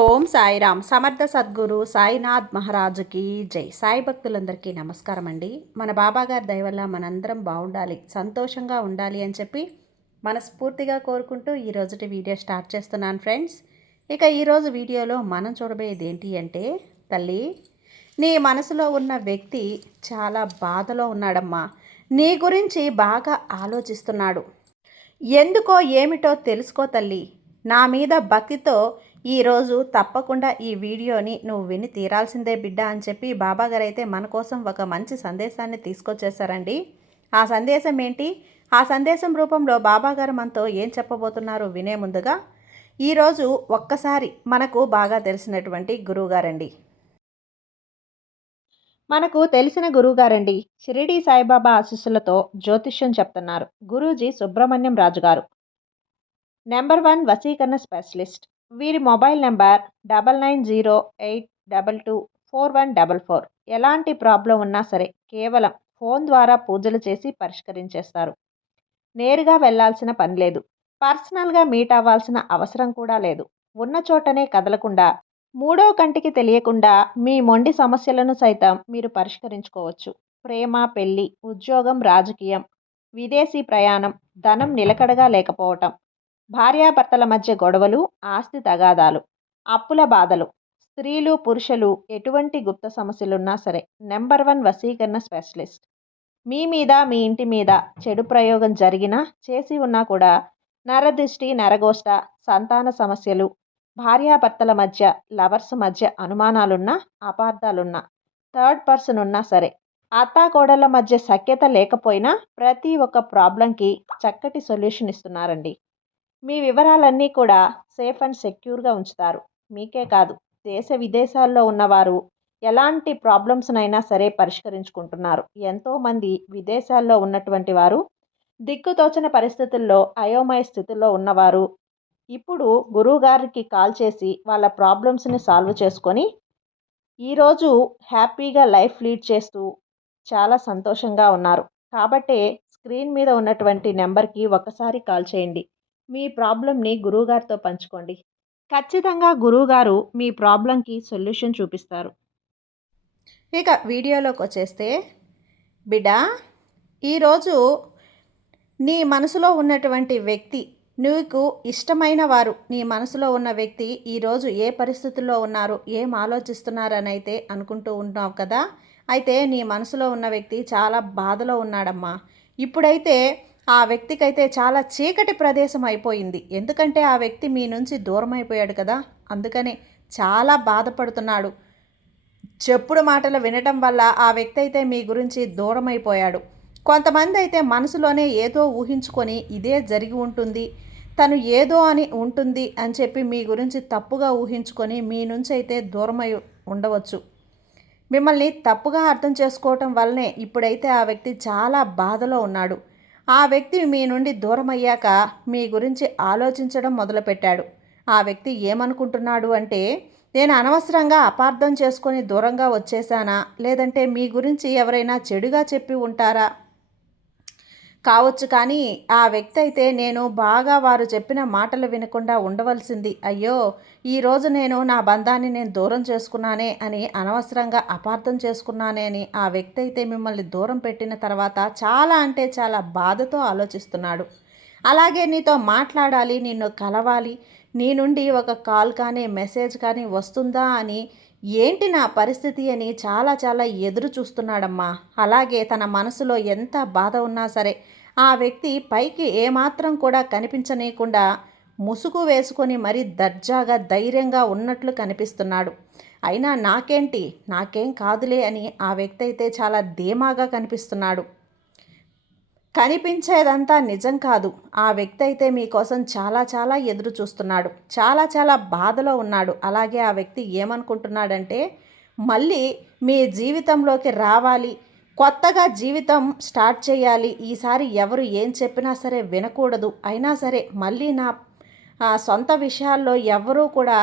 ఓం సాయిరామ్. సమర్థ సద్గురు సాయినాథ్ మహారాజుకి జై. సాయి భక్తులందరికీ నమస్కారం అండి. మన బాబాగారి దయ వల్ల మనందరం బాగుండాలి, సంతోషంగా ఉండాలి అని చెప్పి మనస్ఫూర్తిగా కోరుకుంటూ ఈరోజుటి వీడియో స్టార్ట్ చేస్తున్నాను ఫ్రెండ్స్. ఇక ఈరోజు వీడియోలో మనం చూడబోయేది ఏంటి అంటే, తల్లి, నీ మనసులో ఉన్న వ్యక్తి చాలా బాధలో ఉన్నాడమ్మా. నీ గురించి బాగా ఆలోచిస్తున్నాడు. ఎందుకో ఏమిటో తెలుసుకో తల్లి. నా మీద భక్తితో ఈరోజు తప్పకుండా ఈ వీడియోని నువ్వు విని తీరాల్సిందే బిడ్డ అని చెప్పి బాబాగారు అయితే మన కోసం ఒక మంచి సందేశాన్ని తీసుకొచ్చేసారండి. ఆ సందేశం ఏంటి? ఆ సందేశం రూపంలో బాబాగారు మనతో ఏం చెప్పబోతున్నారో వినే ముందుగా ఈరోజు ఒక్కసారి మనకు బాగా తెలిసినటువంటి గురువుగారండి, మనకు తెలిసిన గురువుగారండి, షిరిడి సాయిబాబా ఆశీస్సులతో జ్యోతిష్యం చెప్తున్నారు గురూజీ సుబ్రహ్మణ్యం రాజు గారు, నెంబర్ 1 వశీకరణ స్పెషలిస్ట్. వీరి మొబైల్ నెంబర్ 9908224144. ఎలాంటి ప్రాబ్లం ఉన్నా సరే కేవలం ఫోన్ ద్వారా పూజలు చేసి పరిష్కరించేస్తారు. నేరుగా వెళ్లాల్సిన పని లేదు. పర్సనల్గా మీట్ అవ్వాల్సిన అవసరం కూడా లేదు. ఉన్న చోటనే కదలకుండా, మూడో కంటికి తెలియకుండా మీ మొండి సమస్యలను సైతం మీరు పరిష్కరించుకోవచ్చు. ప్రేమ, పెళ్లి, ఉద్యోగం, రాజకీయం, విదేశీ ప్రయాణం, ధనం నిలకడగా లేకపోవటం, భార్యాభర్తల మధ్య గొడవలు, ఆస్తి తగాదాలు, అప్పుల బాధలు, స్త్రీలు పురుషులు ఎటువంటి గుప్త సమస్యలున్నా సరే నెంబర్ 1 వశీకరణ స్పెషలిస్ట్. మీ మీద, మీ ఇంటి మీద చెడు ప్రయోగం జరిగినా, చేసి ఉన్నా కూడా నరదృష్టి, నరగోష్ట, సంతాన సమస్యలు, భార్యాభర్తల మధ్య, లవర్స్ మధ్య అనుమానాలున్నా, అపార్థాలున్నా, థర్డ్ పర్సన్ ఉన్నా సరే, అత్తాకోడళ్ళ మధ్య సఖ్యత లేకపోయినా ప్రతి ఒక్క ప్రాబ్లంకి చక్కటి సొల్యూషన్ ఇస్తున్నారండి. మీ వివరాలన్నీ కూడా సేఫ్ అండ్ సెక్యూర్గా ఉంచుతారు. మీకే కాదు, దేశ విదేశాల్లో ఉన్నవారు ఎలాంటి ప్రాబ్లమ్స్నైనా సరే పరిష్కరించుకుంటున్నారు. ఎంతోమంది విదేశాల్లో ఉన్నటువంటి వారు, దిక్కుతోచని పరిస్థితుల్లో, అయోమయ స్థితిలో ఉన్నవారు ఇప్పుడు గురువుగారికి కాల్ చేసి వాళ్ళ ప్రాబ్లమ్స్ని సాల్వ్ చేసుకొని ఈరోజు హ్యాపీగా లైఫ్ లీడ్ చేస్తూ చాలా సంతోషంగా ఉన్నారు. కాబట్టే స్క్రీన్ మీద ఉన్నటువంటి నెంబర్కి ఒకసారి కాల్ చేయండి. మీ ప్రాబ్లంని గురువుగారితో పంచుకోండి. ఖచ్చితంగా గురువుగారు మీ ప్రాబ్లంకి సొల్యూషన్ చూపిస్తారు. ఇక వీడియోలోకి వచ్చేస్తే, బిడ్డ, ఈరోజు నీ మనసులో ఉన్నటువంటి వ్యక్తి, నీకు ఇష్టమైన వారు, నీ మనసులో ఉన్న వ్యక్తి ఈరోజు ఏ పరిస్థితుల్లో ఉన్నారు, ఏం ఆలోచిస్తున్నారని అయితే అనుకుంటూ ఉన్నావు కదా. అయితే నీ మనసులో ఉన్న వ్యక్తి చాలా బాధలో ఉన్నాడమ్మా. ఇప్పుడైతే ఆ వ్యక్తికైతే చాలా చీకటి ప్రదేశం అయిపోయింది. ఎందుకంటే ఆ వ్యక్తి మీ నుంచి దూరం అయిపోయాడు కదా, అందుకనే చాలా బాధపడుతున్నాడు. చెప్పుడు మాటలు వినటం వల్ల ఆ వ్యక్తి అయితే మీ గురించి దూరం అయిపోయాడు. కొంతమంది అయితే మనసులోనే ఏదో ఊహించుకొని ఇదే జరిగి ఉంటుంది, తను ఏదో అని ఉంటుంది అని చెప్పి మీ గురించి తప్పుగా ఊహించుకొని మీ నుంచి అయితే దూరమై ఉండవచ్చు. మిమ్మల్ని తప్పుగా అర్థం చేసుకోవటం వల్లనే ఇప్పుడైతే ఆ వ్యక్తి చాలా బాధలో ఉన్నాడు. ఆ వ్యక్తి మీ నుండి దూరం అయ్యాక మీ గురించి ఆలోచించడం మొదలుపెట్టాడు. ఆ వ్యక్తి ఏమనుకుంటున్నాడు అంటే, నేను అనవసరంగా అపార్థం చేసుకొని దూరంగా వచ్చేసానా, లేదంటే మీ గురించి ఎవరైనా చెడుగా చెప్పి ఉంటారా కావచ్చు. కానీ ఆ వ్యక్తి అయితే, నేను బాగా వారు చెప్పిన మాటలు వినకుండా ఉండవలసింది, అయ్యో ఈరోజు నేను నా బంధాన్ని నేను దూరం చేసుకున్నానే అని, అనవసరంగా అపార్థం చేసుకున్నానే అని ఆ వ్యక్తి అయితే మిమ్మల్ని దూరం పెట్టిన తర్వాత చాలా అంటే చాలా బాధతో ఆలోచిస్తున్నాడు. అలాగే నీతో మాట్లాడాలి, నిన్ను కలవాలి, నీ నుండి ఒక కాల్ కానీ మెసేజ్ కానీ వస్తుందా అని, ఏంటి నా పరిస్థితి అని చాలా చాలా ఎదురు చూస్తున్నాడమ్మా. అలాగే తన మనసులో ఎంత బాధ ఉన్నా సరే ఆ వ్యక్తి పైకి ఏమాత్రం కూడా కనిపించనీయకుండా ముసుగు వేసుకొని మరీ దర్జాగా ధైర్యంగా ఉన్నట్లు కనిపిస్తున్నాడు. అయినా నాకేంటి, నాకేం కాదులే అని ఆ వ్యక్తి అయితే చాలా ధీమాగా కనిపిస్తున్నాడు. కనిపించేదంతా నిజం కాదు. ఆ వ్యక్తి అయితే మీకోసం చాలా చాలా ఎదురు చూస్తున్నాడు, చాలా చాలా బాధలో ఉన్నాడు. అలాగే ఆ వ్యక్తి ఏమనుకుంటున్నాడంటే, మళ్ళీ మీ జీవితంలోకి రావాలి, కొత్తగా జీవితం స్టార్ట్ చేయాలి, ఈసారి ఎవరు ఏం చెప్పినా సరే వినకూడదు, అయినా సరే మళ్ళీ నా సొంత విషయాల్లో ఎవరూ కూడా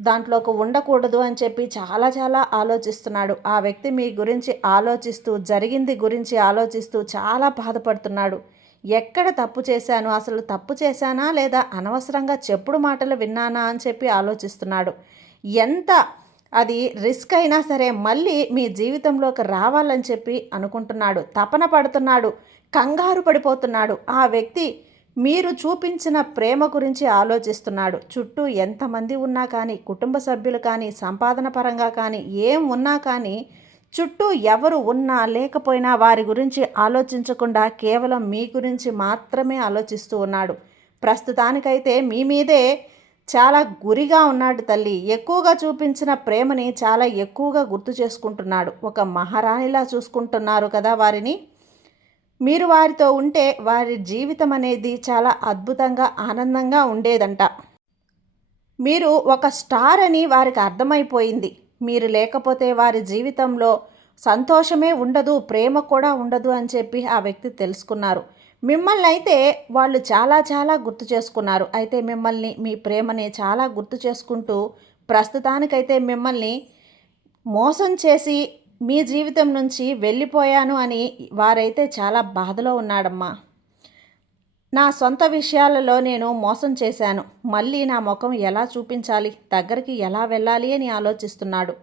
దాంట్లోకి ఉండకూడదు అని చెప్పి చాలా చాలా ఆలోచిస్తున్నాడు. ఆ వ్యక్తి మీ గురించి ఆలోచిస్తూ, జరిగింది గురించి ఆలోచిస్తూ చాలా బాధపడుతున్నాడు. ఎక్కడ తప్పు చేశాను, అసలు తప్పు చేశానా లేదా అనవసరంగా చెప్పుడు మాటలు విన్నానా అని చెప్పి ఆలోచిస్తున్నాడు. ఎంత అది రిస్క్ అయినా సరే మళ్ళీ మీ జీవితంలోకి రావాలని చెప్పి అనుకుంటున్నాడు, తపన పడుతున్నాడు, కంగారు పడిపోతున్నాడు. ఆ వ్యక్తి మీరు చూపించిన ప్రేమ గురించి ఆలోచిస్తున్నాడు. చుట్టూ ఎంతమంది ఉన్నా కానీ, కుటుంబ సభ్యులు కానీ, సంపాదన పరంగా కానీ, ఏం ఉన్నా కానీ, చుట్టూ ఎవరు ఉన్నా లేకపోయినా వారి గురించి ఆలోచించకుండా కేవలం మీ గురించి మాత్రమే ఆలోచిస్తూ ఉన్నాడు. ప్రస్తుతానికైతే మీ మీదే చాలా గురిగా ఉన్నాడు తల్లి. ఎక్కువగా చూపించిన ప్రేమని చాలా ఎక్కువగా గుర్తు చేసుకుంటున్నాడు. ఒక మహారాణిలా చూసుకుంటున్నారు కదా వారిని. మీరు వారితో ఉంటే వారి జీవితం అనేది చాలా అద్భుతంగా ఆనందంగా ఉండేదంట. మీరు ఒక స్టార్ అని వారికి అర్థమైపోయింది. మీరు లేకపోతే వారి జీవితంలో సంతోషమే ఉండదు, ప్రేమ కూడా ఉండదు అని చెప్పి ఆ వ్యక్తి తెలుసుకున్నారు. మిమ్మల్ని అయితే వాళ్ళు చాలా చాలా గుర్తు చేసుకున్నారు. అయితే మిమ్మల్ని, మీ ప్రేమని చాలా గుర్తు చేసుకుంటూ ప్రస్తుతానికైతే మిమ్మల్ని మోసం చేసి మీ జీవితం నుంచి వెళ్ళిపోయాను అని వారైతే చాలా బాధలో ఉన్నాడమ్మా. నా సొంత విషయాలలో నేను మోసం చేశాను, మళ్ళీ నా ముఖం ఎలా చూపించాలి, దగ్గరికి ఎలా వెళ్ళాలి అని ఆలోచిస్తున్నాడు.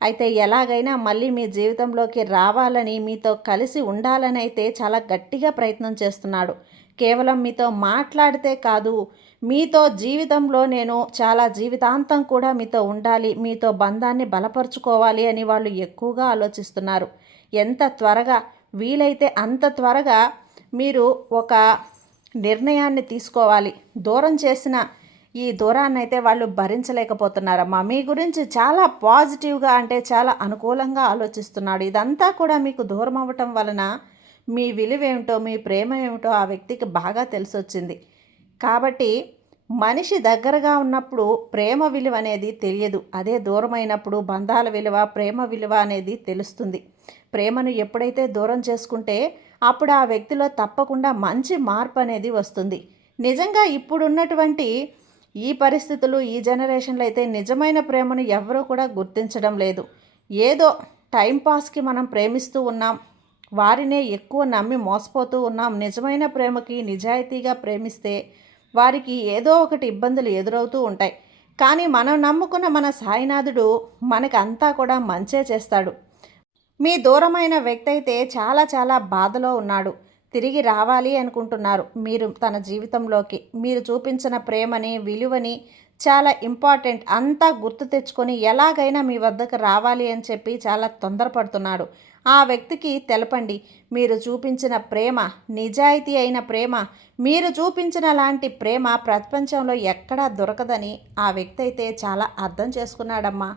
అయితే ఎలాగైనా మళ్ళీ మీ జీవితంలోకి రావాలని, మీతో కలిసి ఉండాలని అయితే చాలా గట్టిగా ప్రయత్నం చేస్తున్నాడు. కేవలం మీతో మాట్లాడితే కాదు, మీతో జీవితంలో నేను చాలా జీవితాంతం కూడా మీతో ఉండాలి, మీతో బంధాన్ని బలపరుచుకోవాలి అని వాళ్ళు ఎక్కువగా ఆలోచిస్తున్నారు. ఎంత త్వరగా వీలైతే అంత త్వరగా మీరు ఒక నిర్ణయాన్ని తీసుకోవాలి. దూరం చేసిన ఈ దూరాన్ని అయితే వాళ్ళు భరించలేకపోతున్నారమ్మా. మీ గురించి చాలా పాజిటివ్గా, అంటే చాలా అనుకూలంగా ఆలోచిస్తున్నాడు. ఇదంతా కూడా మీకు దూరం అవ్వటం వలన మీ విలువ ఏమిటో, మీ ప్రేమ ఏమిటో ఆ వ్యక్తికి బాగా తెలిసొచ్చింది. కాబట్టి మనిషి దగ్గరగా ఉన్నప్పుడు ప్రేమ విలువ అనేది తెలియదు. అదే దూరమైనప్పుడు బంధాల విలువ, ప్రేమ విలువ అనేది తెలుస్తుంది. ప్రేమను ఎప్పుడైతే దూరం చేసుకుంటే అప్పుడు ఆ వ్యక్తిలో తప్పకుండా మంచి మార్పు అనేది వస్తుంది. నిజంగా ఇప్పుడున్నటువంటి ఈ పరిస్థితులు, ఈ జనరేషన్లో అయితే నిజమైన ప్రేమను ఎవరూ కూడా గుర్తించడం లేదు. ఏదో టైంపాస్కి మనం ప్రేమిస్తూ ఉన్నాం, వారినే ఎక్కువ నమ్మి మోసపోతూ ఉన్నాం. నిజమైన ప్రేమకి, నిజాయితీగా ప్రేమిస్తే వారికి ఏదో ఒకటి ఇబ్బందులు ఎదురవుతూ ఉంటాయి. కానీ మనం నమ్ముకున్న మన సాయినాథుడు మనకంతా కూడా మంచే చేస్తాడు. మీ దూరమైన వ్యక్తి అయితే చాలా చాలా బాధలో ఉన్నాడు. తిరిగి రావాలి అనుకుంటున్నారు మీరు తన జీవితంలోకి. మీరు చూపించిన ప్రేమని, విలువని చాలా ఇంపార్టెంట్ అంతా గుర్తు తెచ్చుకొని ఎలాగైనా మీ వద్దకు రావాలి అని చెప్పి చాలా తొందరపడుతున్నాడు. ఆ వ్యక్తికి తెలపండి, మీరు చూపించిన ప్రేమ నిజాయితీ అయిన ప్రేమ, మీరు చూపించిన లాంటి ప్రేమ ప్రపంచంలో ఎక్కడా దొరకదని ఆ వ్యక్తి అయితే చాలా అర్థం చేసుకున్నాడమ్మా.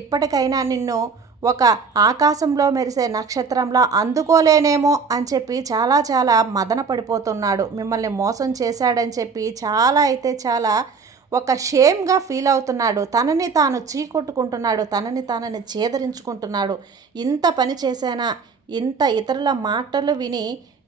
ఇప్పటికైనా నిన్ను ఒక ఆకాశంలో మెరిసే నక్షత్రంలా అందుకోలేనేమో అని చెప్పి చాలా చాలా మదన పడిపోతున్నాడు. మిమ్మల్ని మోసం చేశాడని చెప్పి చాలా అయితే చాలా ఒక షేమ్గా ఫీల్ అవుతున్నాడు. తనని తాను చీకొట్టుకుంటున్నాడు, తనని చేదరించుకుంటున్నాడు. ఇంత పని చేశానా, ఇంత ఇతరుల మాటలు విని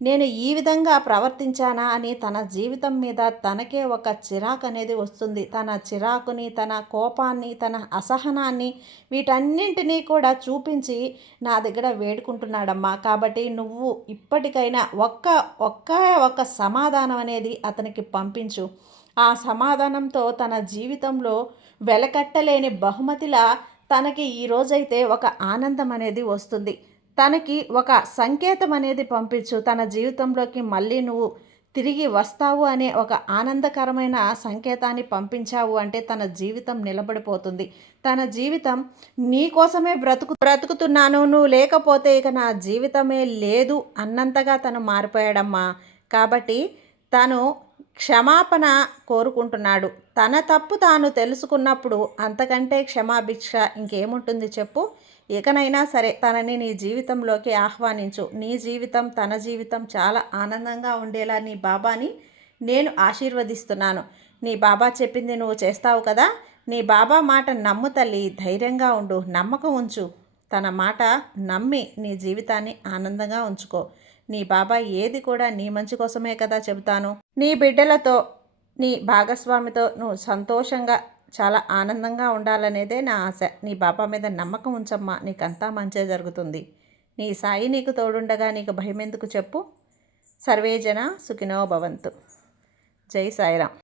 నేను ఈ విధంగా ప్రవర్తించానా అని తన జీవితం మీద తనకే ఒక చిరాకు అనేది వస్తుంది. తన చిరాకుని, తన కోపాన్ని, తన అసహనాన్ని వీటన్నింటినీ కూడా చూపించి నా దగ్గర వేడుకుంటున్నాడమ్మా. కాబట్టి నువ్వు ఇప్పటికైనా ఒక్క సమాధానం అనేది అతనికి పంపించు. ఆ సమాధానంతో తన జీవితంలో వెలకట్టలేని బహుమతిలా తనకి ఈరోజైతే ఒక ఆనందం అనేది వస్తుంది. తనకి ఒక సంకేతం అనేది పంపించు. తన జీవితంలోకి మళ్ళీ నువ్వు తిరిగి వస్తావు అనే ఒక ఆనందకరమైన సంకేతాన్ని పంపించావు అంటే తన జీవితం నిలబడిపోతుంది. తన జీవితం నీ కోసమే బ్రతుకుతున్నాను, నువ్వు లేకపోతే ఇక నా జీవితమే లేదు అన్నంతగా తను మారిపోయాడమ్మా. కాబట్టి తను క్షమాపణ కోరుకుంటున్నాడు. తన తప్పు తాను తెలుసుకున్నప్పుడు అంతకంటే క్షమాభిక్ష ఇంకేముంటుంది చెప్పు. ఇకనైనా సరే తనని నీ జీవితంలోకి ఆహ్వానించు. నీ జీవితం, తన జీవితం చాలా ఆనందంగా ఉండేలా నీ బాబాని నేను ఆశీర్వదిస్తున్నాను. నీ బాబా చెప్పింది నువ్వు చేస్తావు కదా. నీ బాబా మాట నమ్ము తల్లి, ధైర్యంగా ఉండు, నమ్మకం ఉంచు. తన మాట నమ్మి నీ జీవితాన్ని ఆనందంగా ఉంచుకో. నీ బాబా ఏది కూడా నీ మంచి కోసమే కదా చెబుతాను. నీ బిడ్డలతో, నీ భాగస్వామితో నువ్వు సంతోషంగా చాలా ఆనందంగా ఉండాలనేదే నా ఆశ. నీ బాబా మీద నమ్మకం ఉంచమ్మా, నీకంతా మంచే జరుగుతుంది. నీ సాయి నీకు తోడుండగా నీకు భయం ఎందుకు చెప్పు. సర్వేజన సుఖినో భవంతు. జై సాయిరామ్.